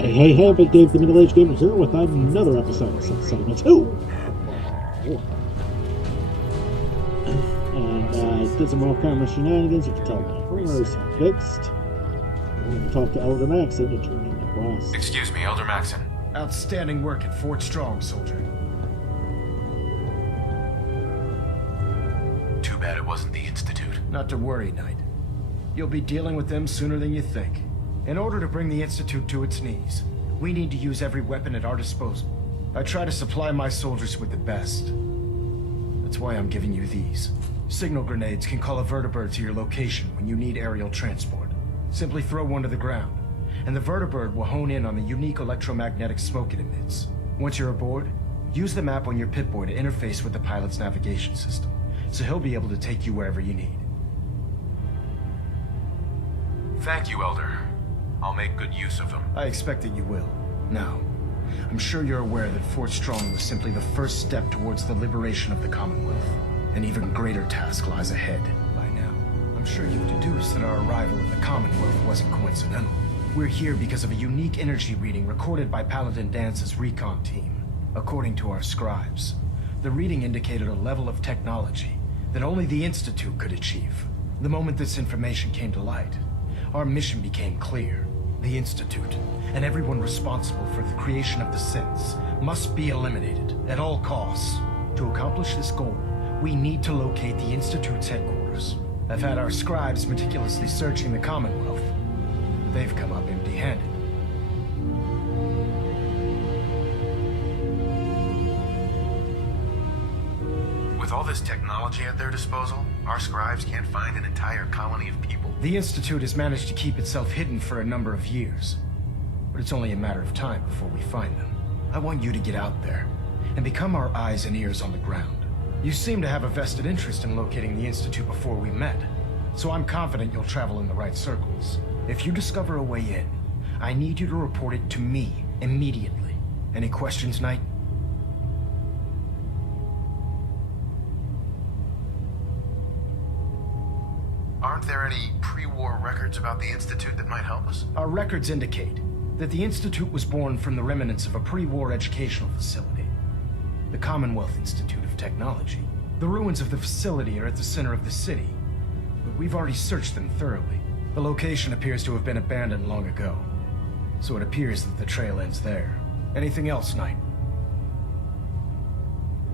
Hey, Big Dave, the Middle-Aged Gamer here with another episode of Silliness 2. And did some more camera shenanigans. You can tell my horrors are fixed. I'm going to talk to Elder Maxon to turn in the boss. Excuse me, Elder Maxon. Outstanding work at Fort Strong, soldier. Too bad it wasn't the Institute. Not to worry, Knight. You'll be dealing with them sooner than you think. In order to bring the Institute to its knees, we need to use every weapon at our disposal. I try to supply my soldiers with the best. That's why I'm giving you these. Signal grenades can call a vertibird to your location when you need aerial transport. Simply throw one to the ground, and the vertibird will hone in on the unique electromagnetic smoke it emits. Once you're aboard, use the map on your Pip-Boy to interface with the pilot's navigation system, so he'll be able to take you wherever you need. Thank you, Elder. I'll make good use of them. I expect that you will. Now, I'm sure you're aware that Fort Strong was simply the first step towards the liberation of the Commonwealth. An even greater task lies ahead. By now, I'm sure you've deduced that our arrival in the Commonwealth wasn't coincidental. We're here because of a unique energy reading recorded by Paladin Dance's recon team. According to our scribes, the reading indicated a level of technology that only the Institute could achieve. The moment this information came to light, our mission became clear. The Institute, and everyone responsible for the creation of the synths, must be eliminated at all costs. To accomplish this goal, we need to locate the Institute's headquarters. I've had our scribes meticulously searching the Commonwealth. They've come up empty-handed. With all this technology at their disposal, our scribes can't find an entire colony of people. The Institute has managed to keep itself hidden for a number of years, but it's only a matter of time before we find them. I want you to get out there and become our eyes and ears on the ground. You seem to have a vested interest in locating the Institute before we met, so I'm confident you'll travel in the right circles. If you discover a way in, I need you to report it to me immediately. Any questions, Knight? Aren't there any pre-war records about the Institute that might help us? Our records indicate that the Institute was born from the remnants of a pre-war educational facility, the Commonwealth Institute of Technology. The ruins of the facility are at the center of the city, but we've already searched them thoroughly. The location appears to have been abandoned long ago, so it appears that the trail ends there. Anything else, Knight?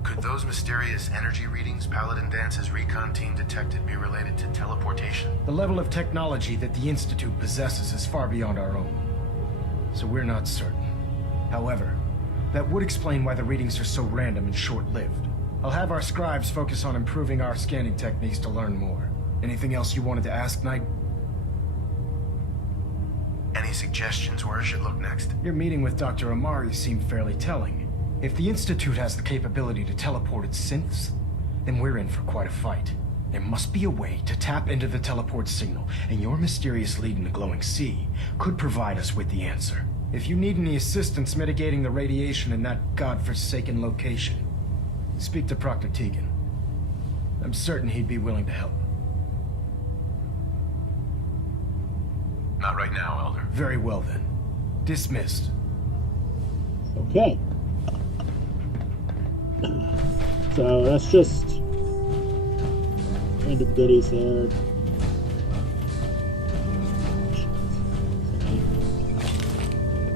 Could those mysterious energy readings Paladin Dance's recon team detected be related to teleportation? The level of technology that the Institute possesses is far beyond our own, so we're not certain. However, that would explain why the readings are so random and short-lived. I'll have our scribes focus on improving our scanning techniques to learn more. Anything else you wanted to ask, Knight? Any suggestions where I should look next? Your meeting with Dr. Amari seemed fairly telling. If the Institute has the capability to teleport its synths, then we're in for quite a fight. There must be a way to tap into the teleport signal, and your mysterious lead in the glowing sea could provide us with the answer. If you need any assistance mitigating the radiation in that godforsaken location, speak to Proctor Tegan. I'm certain he'd be willing to help. Not right now, Elder. Very well then. Dismissed. Okay. So that's just random goodies there.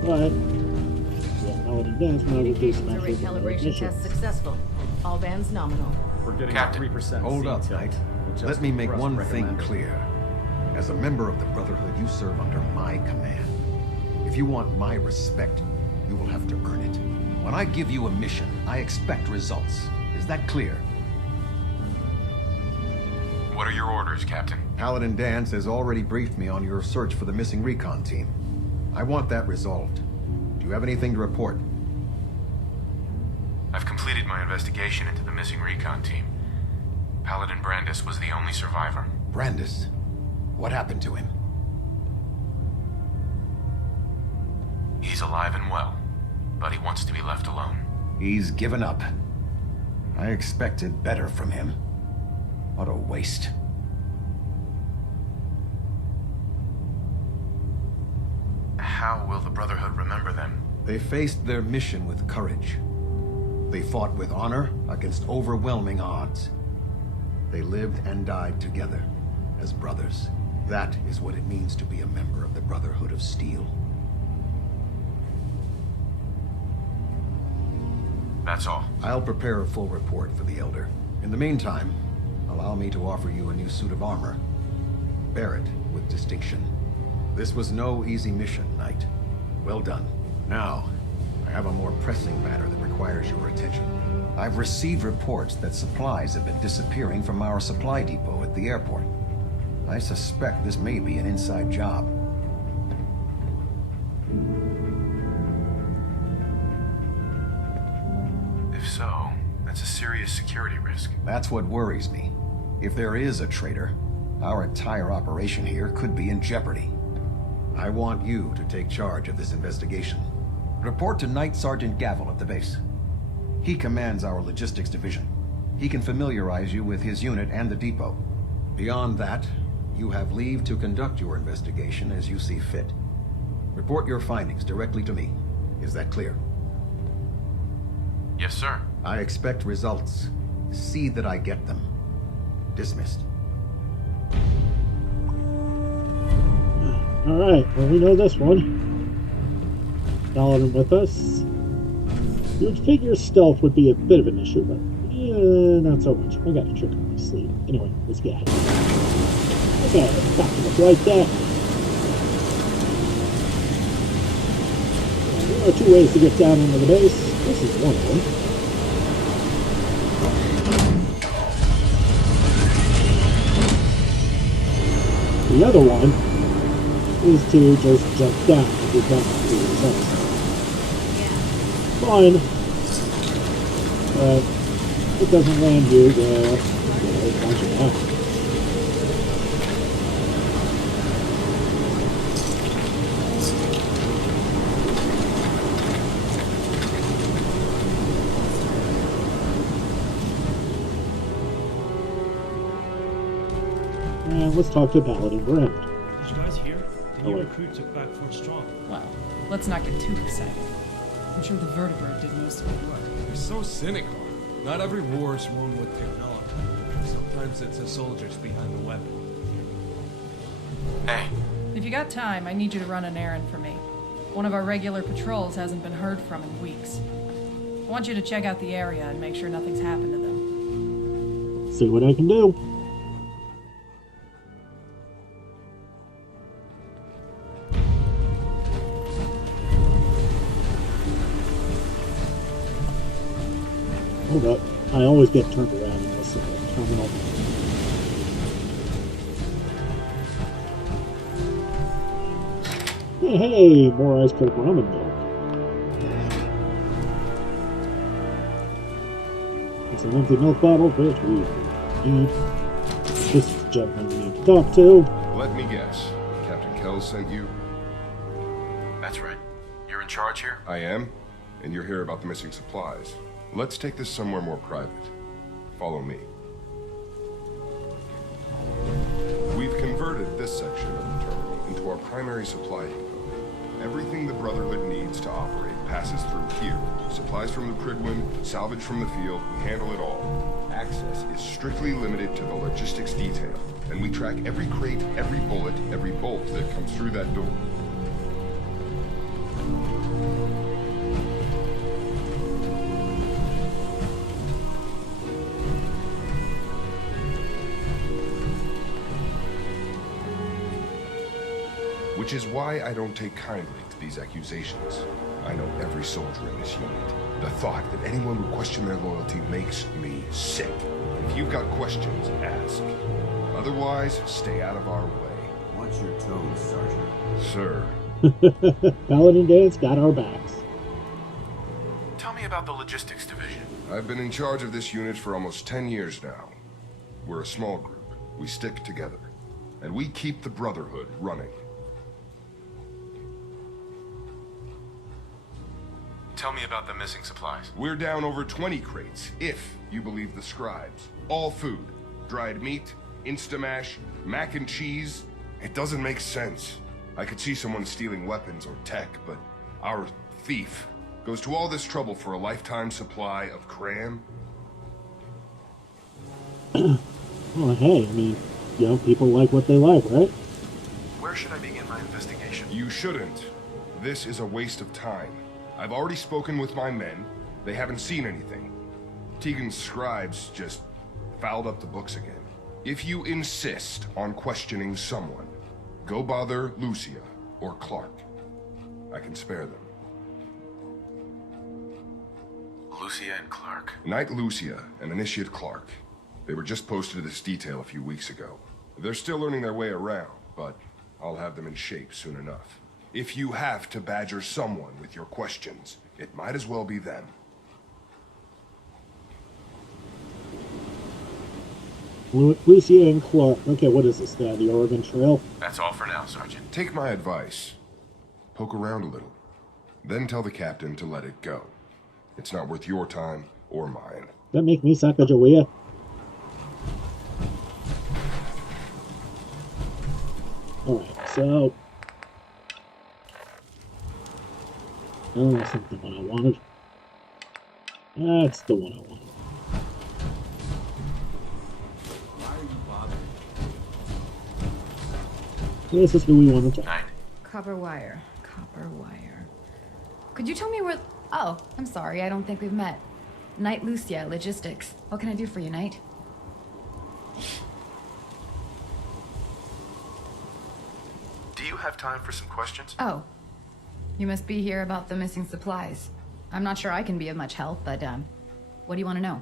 But yeah, Paladin Dance might do some Communications array actual calibration test successful. All bands nominal. We're getting Captain, 3% Hold seed up, tilt. Knight. Adjusted Let me make thrust one recommended. thing clear. As a member of the Brotherhood, you serve under my command. If you want my respect, you will have to earn it. When I give you a mission, I expect results. Is that clear? What are your orders, Captain? Paladin Dance has already briefed me on your search for the missing recon team. I want that resolved. Do you have anything to report? I've completed my investigation into the missing recon team. Paladin Brandis was the only survivor. Brandis? What happened to him? He's alive and well, but he wants to be left alone. He's given up. I expected better from him. What a waste. How how will the Brotherhood remember them? They faced their mission with courage. They fought with honor against overwhelming odds. They lived and died together as brothers. That is what it means to be a member of the Brotherhood of Steel. That's all. I'll prepare a full report for the Elder. In the meantime, allow me to offer you a new suit of armor. Bear it with distinction. This was no easy mission, Knight. Well done. Now, I have a more pressing matter that requires your attention. I've received reports that supplies have been disappearing from our supply depot at the airport. I suspect this may be an inside job. If so, that's a serious security risk. That's what worries me. If there is a traitor, our entire operation here could be in jeopardy. I want you to take charge of this investigation. Report to Knight Sergeant Gavel at the base. He commands our logistics division. He can familiarize you with his unit and the depot. Beyond that, you have leave to conduct your investigation as you see fit. Report your findings directly to me. Is that clear? Yes, sir. I expect results. See that I get them. Dismissed. Alright, well we know this one. Paladin with us. You would figure stealth would be a bit of an issue, but yeah, not so much. I got a trick on my sleeve. Anyway, let's get ahead. Okay, back to look right there. There are two ways to get down into the base. This is one of them. The other one is to just jump down and get down to the center. Fine, but it doesn't land you there. Launch it out. And let's talk to Paladin Brand. Did you guys hear? The new Oh. recruit took back Fort Strong. Well, let's not get too excited. I'm sure the vertebrate did most of the work. You're so cynical. Not every war is won with technology. Sometimes it's the soldiers behind the weapon. Hey, If you got time, I need you to run an errand for me. One of our regular patrols hasn't been heard from in weeks. I want you to check out the area and make sure nothing's happened to them. See what I can do. Hold up. I always get turned around in this terminal. Hey, more ice cold ramen milk. It's an empty milk bottle, which we need. This is the gentleman we need to talk to. Let me guess. Captain Kells sent you? that's right. You're in charge here? I am, and you're here about the missing supplies. Let's take this somewhere more private. Follow me. We've converted this section of the terminal into our primary supply depot. Everything the Brotherhood needs to operate passes through here. Supplies from the Cridwin, salvage from the field, we handle it all. Access is strictly limited to the logistics detail, and we track every crate, every bullet, every bolt that comes through that door. Which is why I don't take kindly to these accusations. I know every soldier in this unit. The thought that anyone would question their loyalty makes me sick. If you've got questions, ask. Otherwise, stay out of our way. Watch your tone, Sergeant. Sir. Paladin Dan's got our backs. Tell me about the logistics division. I've been in charge of this unit for almost 10 years now. We're a small group. We stick together. And we keep the Brotherhood running. Tell me about the missing supplies. We're down over 20 crates, if you believe the scribes. All food. Dried meat, Instamash, mac and cheese. It doesn't make sense. I could see someone stealing weapons or tech, but our thief goes to all this trouble for a lifetime supply of cram? Well, hey, I mean, you know, people like what they like, right? Where should I begin my investigation? You shouldn't. This is a waste of time. I've already spoken with my men. They haven't seen anything. Tegan's scribes just fouled up the books again. If you insist on questioning someone, go bother Lucia or Clarke. I can spare them. Lucia and Clarke. Knight Lucia and Initiate Clarke. They were just posted to this detail a few weeks ago. They're still learning their way around, but I'll have them in shape soon enough. If you have to badger someone with your questions, it might as well be them. Lucia and Clarke. Okay, what is this, the Oregon Trail? That's all for now, Sergeant. Take my advice. Poke around a little. Then tell the captain to let it go. It's not worth your time or mine. That make me Sacagawea? Alright, so... Oh, that's not the one I wanted. That's the one I wanted. Why are you bothering? This is who we want to talk. Knight. Copper wire. Copper wire. Could you tell me where... Oh, I'm sorry. I don't think we've met. Knight Lucia, Logistics. What can I do for you, Knight? Do you have time for some questions? Oh. You must be here about the missing supplies. I'm not sure I can be of much help, but, what do you want to know?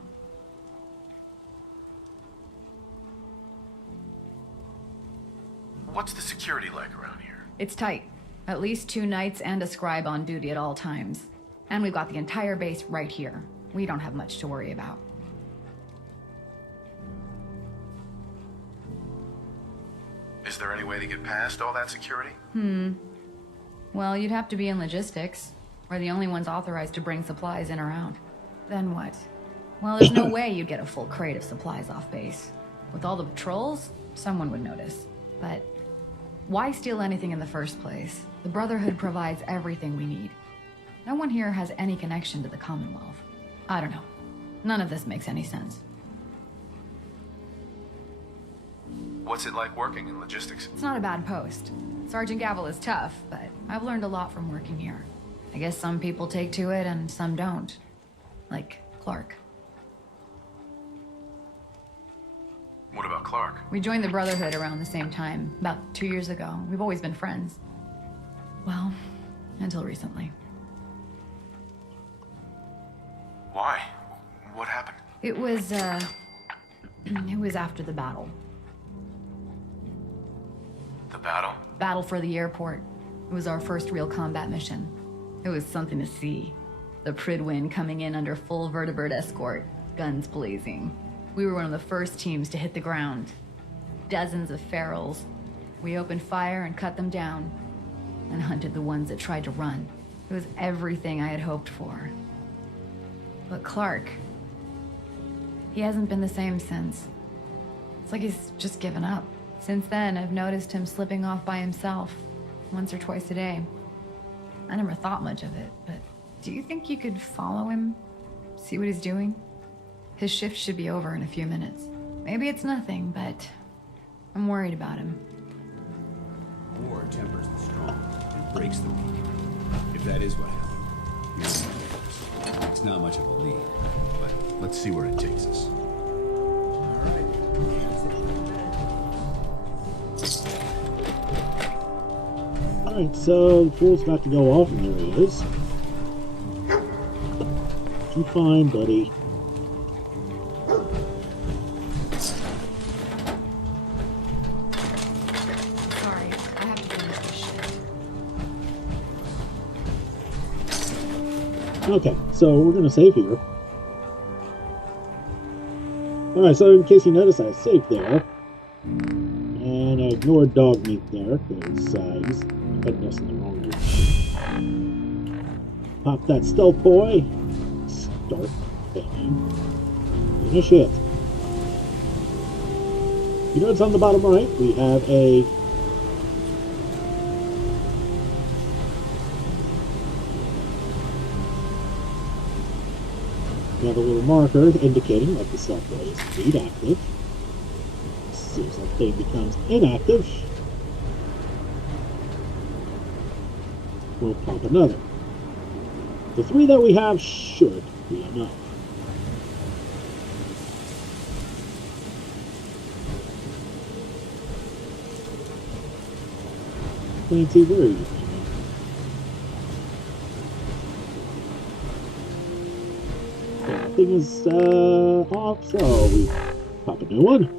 What's the security like around here? It's tight. At least 2 knights and a scribe on duty at all times. And we've got the entire base right here. We don't have much to worry about. Is there any way to get past all that security? Well, you'd have to be in logistics. We're the only ones authorized to bring supplies in or out. Then what? Well, there's no way you'd get a full crate of supplies off base. With all the patrols, someone would notice. But why steal anything in the first place? The Brotherhood provides everything we need. No one here has any connection to the Commonwealth. I don't know. None of this makes any sense. What's it like working in logistics? It's not a bad post. Sergeant Gavel is tough, but I've learned a lot from working here. I guess some people take to it and some don't. Like Clarke. What about Clarke? We joined the Brotherhood around the same time, about 2 years ago. We've always been friends. Well, until recently. Why? What happened? It was after the battle. The battle? Battle for the airport. It was our first real combat mission. It was something to see. The Pridwin coming in under full vertebrate escort, guns blazing. We were one of the first teams to hit the ground. Dozens of ferals. We opened fire and cut them down, and hunted the ones that tried to run. It was everything I had hoped for. But Clarke, he hasn't been the same since. It's like he's just given up. Since then, I've noticed him slipping off by himself, once or twice a day. I never thought much of it, but do you think you could follow him? See what he's doing? His shift should be over in a few minutes. Maybe it's nothing, but I'm worried about him. War tempers the strong and breaks the weak. If that is what happened, it's not much of a lead, but let's see where it takes us. All right. Alright, so the fool's about to go off, and there he is. You fine, buddy. Sorry, I have to finish this shit. Okay, so we're gonna save here. Alright, so in case you notice, I saved there. And I ignored dog meat there, because he's heading us in the wrong direction. Pop that stealth boy. Start thing. Finish it. You notice on the bottom right, we have a We have a little marker indicating that the stealth boy is indeed active. As soon as that thing becomes inactive, we'll pop another. The 3 that we have should be enough. Clancy, where are you? That thing is off, so we pop a new one.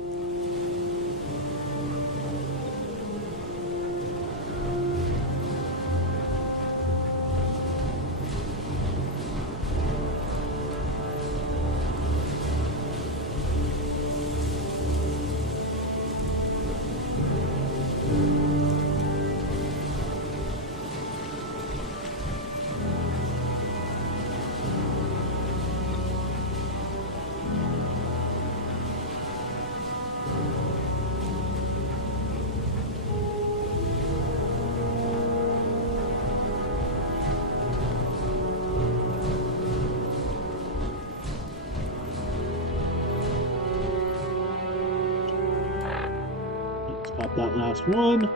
Pop that last one.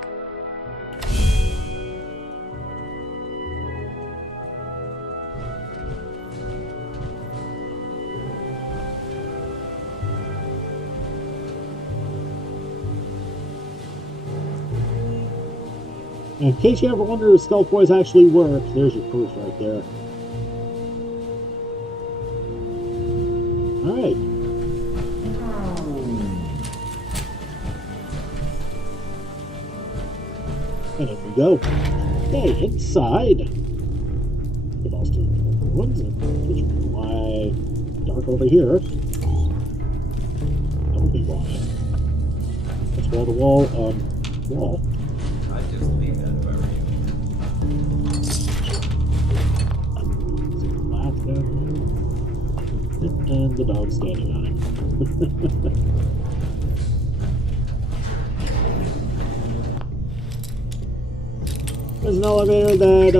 And in case you ever wonder if stealth boys actually work, there's your proof right there. Alright. And in we go. Okay, inside. The ball's doing ones and which why dark over here. That would be why. Let's wall to wall wall. I'd just leave that if I were you. Laugh down there. And the dog standing on it. There's an elevator that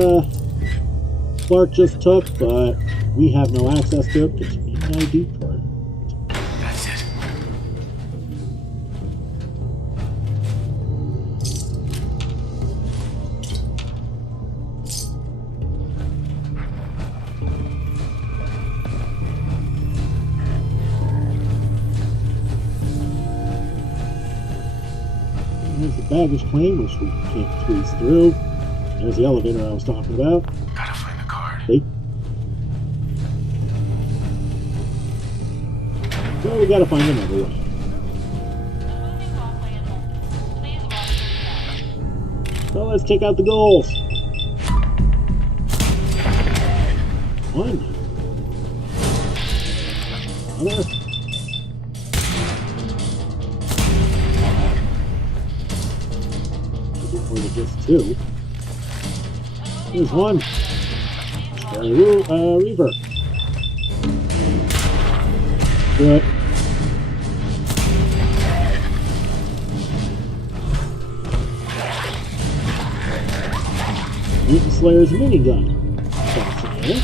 Clarke just took, but we have no access to it because we need an ID card. That's it. There's the baggage claim, which we can't squeeze through. There's the elevator I was talking about. Gotta find the card. See? So we gotta find another way. So let's take out the goals. One. Another. More than just 2. Here's one. Reaver. Good. Mutant Slayer's minigun. Fascinating.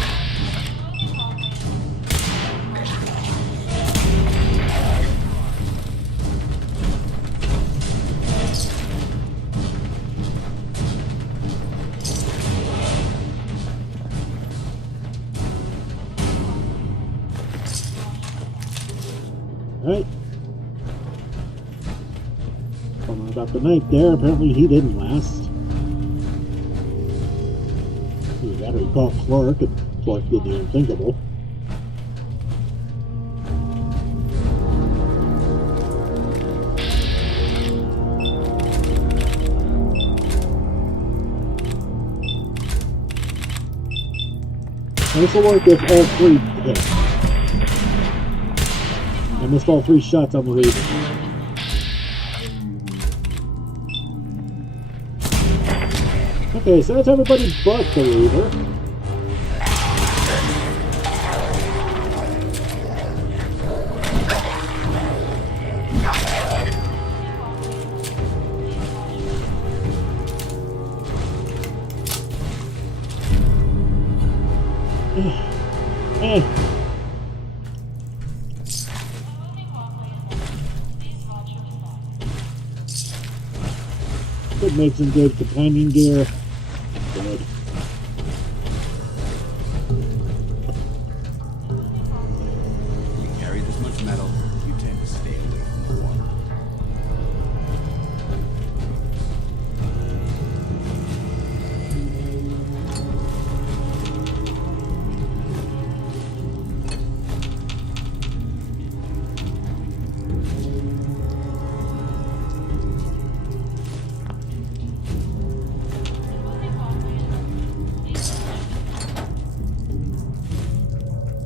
Alright. Don't know about the knight there. Apparently he didn't last. Either that or he caught Clarke, and Clarke did the unthinkable. This will work with all 3 hits. I missed all 3 shots on the Reaver. Okay, so that's everybody but the Reaver. Should make some good companion gear. Good. You carry this much metal, you tend to stay away from the water.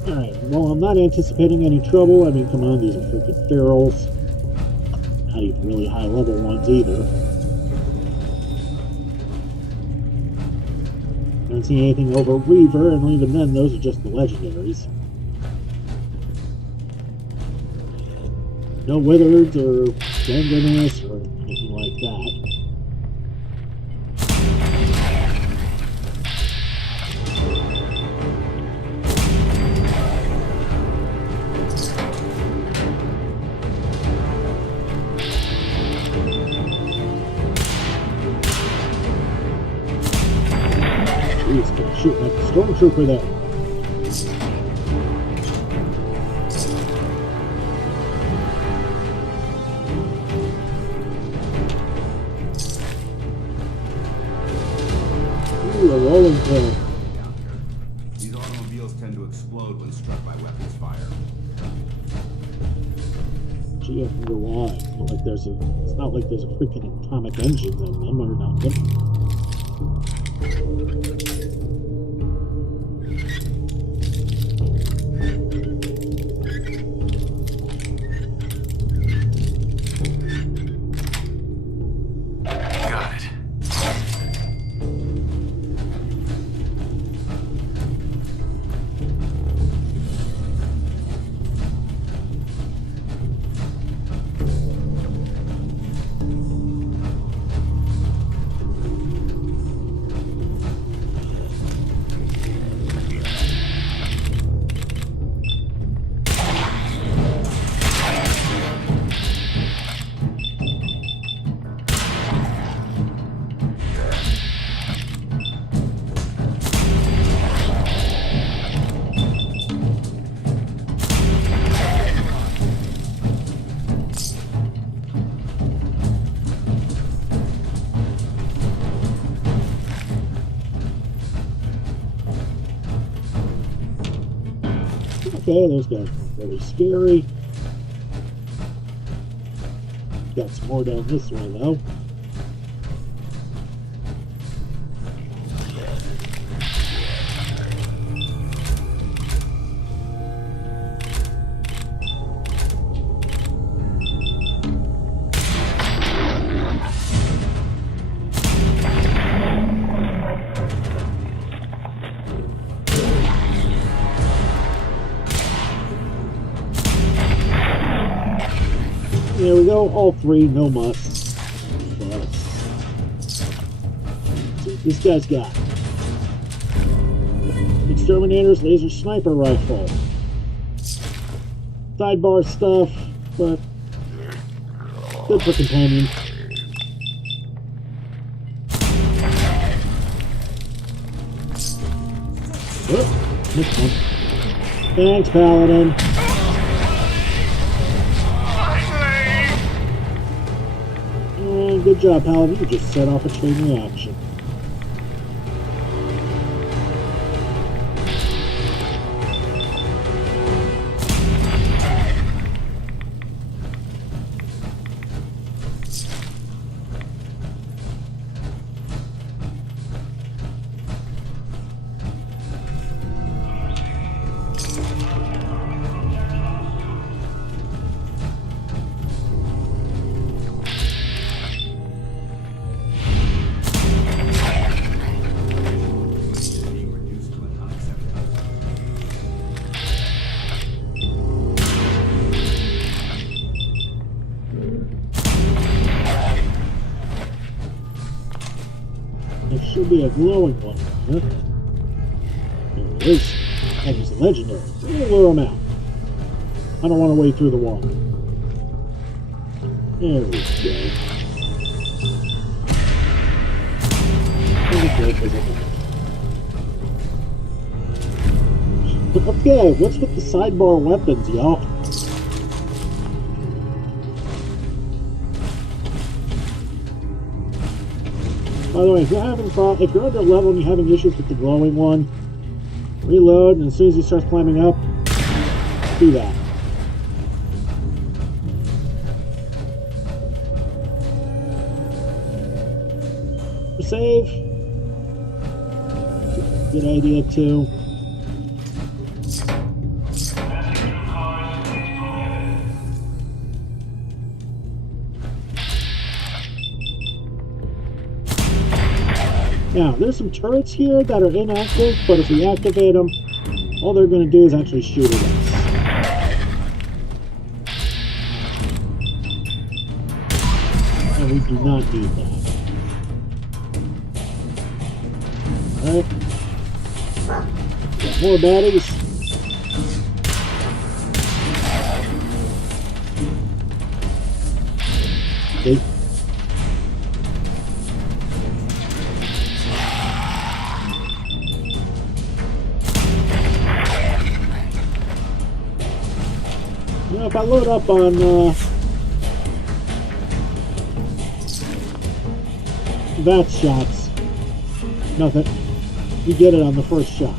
Alright, well, I'm not anticipating any trouble. I mean, come on, these are freaking ferals. Not even really high level ones either. Don't see anything over Reaver, and even then, those are just the legendaries. No wizards or gangrenous or anything like that. He's gonna shoot like a stormtrooper there. Ooh, a rolling pin. These automobiles tend to explode when struck by weapons fire. Gee, I wonder why. It's not like there's a freaking atomic engine in them or nothing. Got it. Okay, those guys are really scary. Got some more down this way, though. There we go, all three, no muss. But, see what this guy's got. Exterminator's laser sniper rifle. Sidebar stuff, but good for companion. Oh, missed one. Thanks, Paladin. Good job, Paladin. You just set off a chain reaction. There should be a glowing one, huh? There it is. That is legendary. We're gonna lure him out. I don't want to wade through the water. There we go. Okay, what's with the sidebar weapons, y'all? By the way, if you're under level and you're having issues with the glowing one, reload, and as soon as he starts climbing up, do that. Save. Good idea too. Now, there's some turrets here that are inactive, but if we activate them, all they're going to do is actually shoot at us. And we do not need that. Alright. Got more baddies. Okay. You know, if I load up on that shots, nothing. You get it on the first shot.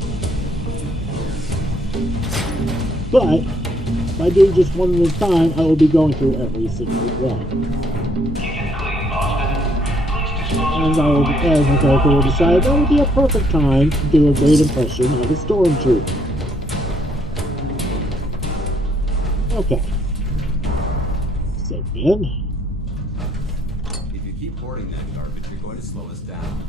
But by doing just one at a time, I will be going through every single one. And I will, as the character will decide, that would be a perfect time to do a great impression of a stormtrooper. Okay. Save me in. If you keep hoarding that garbage, you're going to slow us down.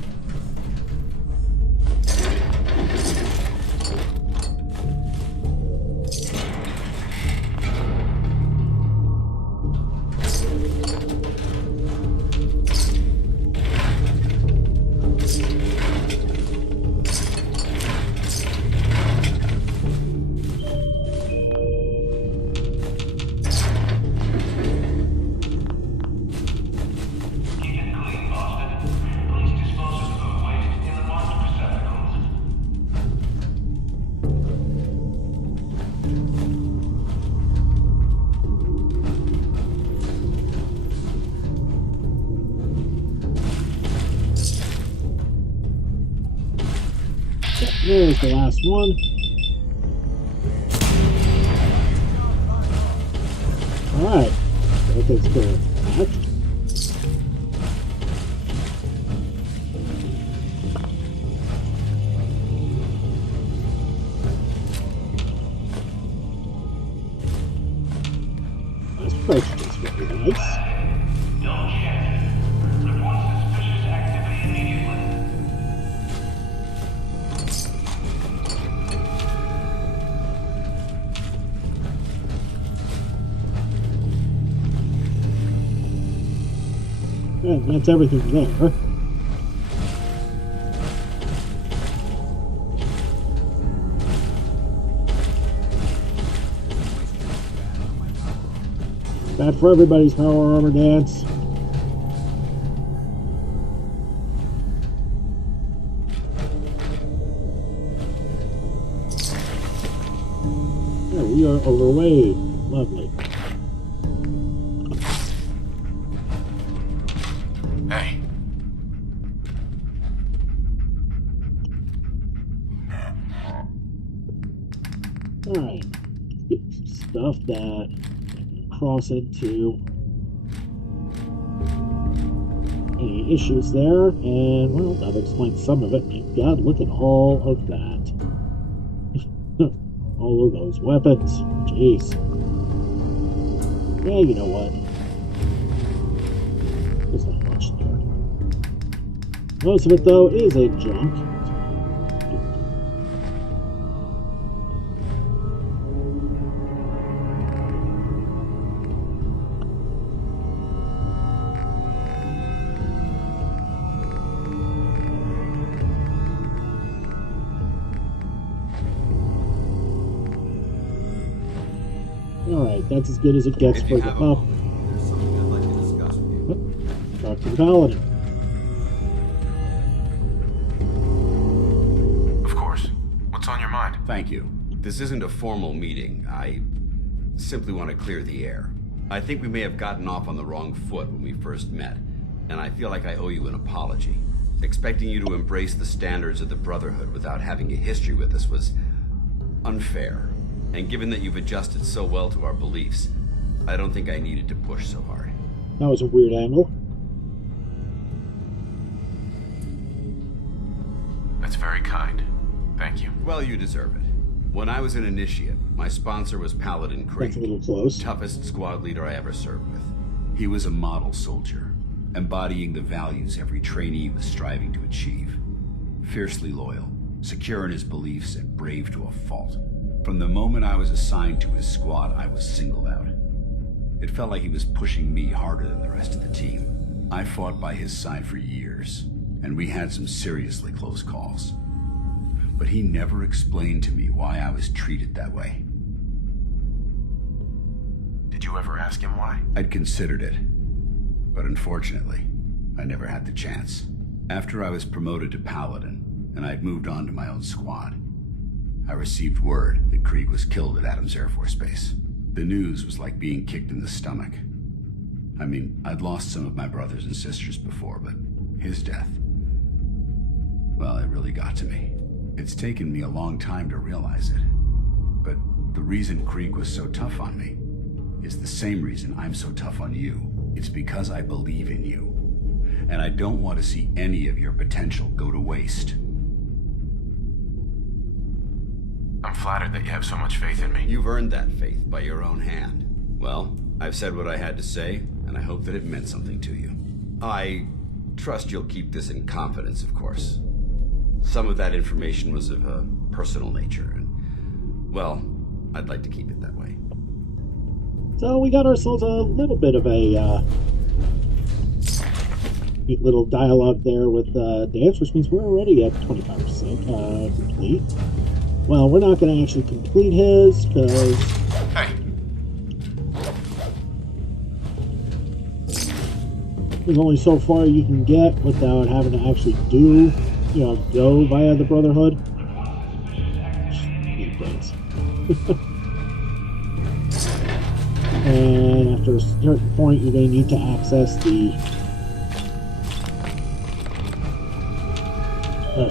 There's the last one. Alright. That takes care of that. That's perfect. That's very nice. And that's everything there. Bad for everybody's power armor dance. There we are overweight. Lovely. Hey. Alright. Get some stuff that I can cross into any issues there, and well, that explains some of it. My God, look at all of that. All of those weapons. Jeez. Yeah, you know what? There's not much there. Most of it, though, is a junk. Alright, that's as good as it gets for the up. There's something I'd like to discuss with you. Talk to the paladin. What's on your mind? Thank you. This isn't a formal meeting. I simply want to clear the air. I think we may have gotten off on the wrong foot when we first met, and I feel like I owe you an apology. Expecting you to embrace the standards of the Brotherhood without having a history with us was unfair. And given that you've adjusted so well to our beliefs, I don't think I needed to push so hard. That was a weird angle. That's very kind. Thank you. Well, you deserve it. When I was an initiate, my sponsor was Paladin Clarke, That's a little close. toughest squad leader I ever served with. He was a model soldier, embodying the values every trainee was striving to achieve. Fiercely loyal, secure in his beliefs, and brave to a fault. From the moment I was assigned to his squad, I was singled out. It felt like he was pushing me harder than the rest of the team. I fought by his side for years, and we had some seriously close calls. But he never explained to me why I was treated that way. Did you ever ask him why? I'd considered it, but unfortunately, I never had the chance. After I was promoted to Paladin, and I'd moved on to my own squad, I received word that Krieg was killed at Adams Air Force Base. The news was like being kicked in the stomach. I mean, I'd lost some of my brothers and sisters before, but his death, well, it really got to me. It's taken me a long time to realize it. But the reason Krieg was so tough on me is the same reason I'm so tough on you. It's because I believe in you. And I don't want to see any of your potential go to waste. I'm flattered that you have so much faith in me. You've earned that faith by your own hand. Well, I've said what I had to say, and I hope that it meant something to you. I trust you'll keep this in confidence, of course. Some of that information was of a personal nature, and, well, I'd like to keep it that way. So we got ourselves a little bit of a neat little dialogue there with Dance, which means we're already at 25% complete. Well, we're not going to actually complete his, because... Hey. There's only so far you can get without having to actually do, go via the Brotherhood. And after a certain point, you're going to need to access the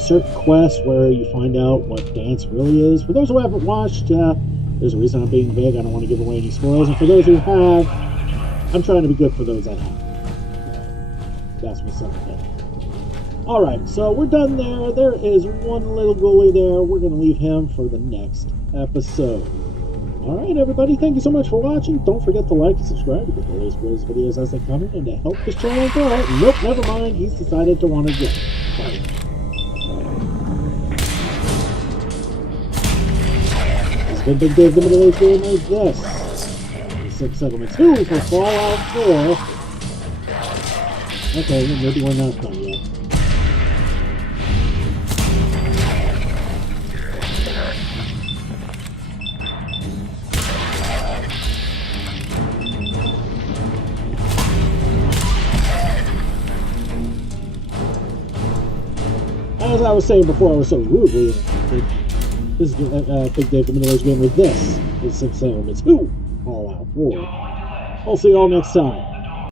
certain quest where you find out what Dance really is. For those who haven't watched, there's a reason I'm being vague. I don't want to give away any spoilers. And for those who have, I'm trying to be good for those that have. That's what's up there. Alright, so we're done there. There is one little goalie there. We're going to leave him for the next episode. Alright, everybody, thank you so much for watching. Don't forget to like and subscribe to get the latest videos as they come in, and to help this channel grow. Nope, never mind. He's decided to want to get it. Big Dave the middle-aged game like this. 6 settlements 2 for Fallout 4. Okay, maybe we're not done yet. As I was saying before, I was so rudely interrupted. This is Big Dave the middle-aged game with this is 6 settlements 2 Fallout 4. I'll see you all next time.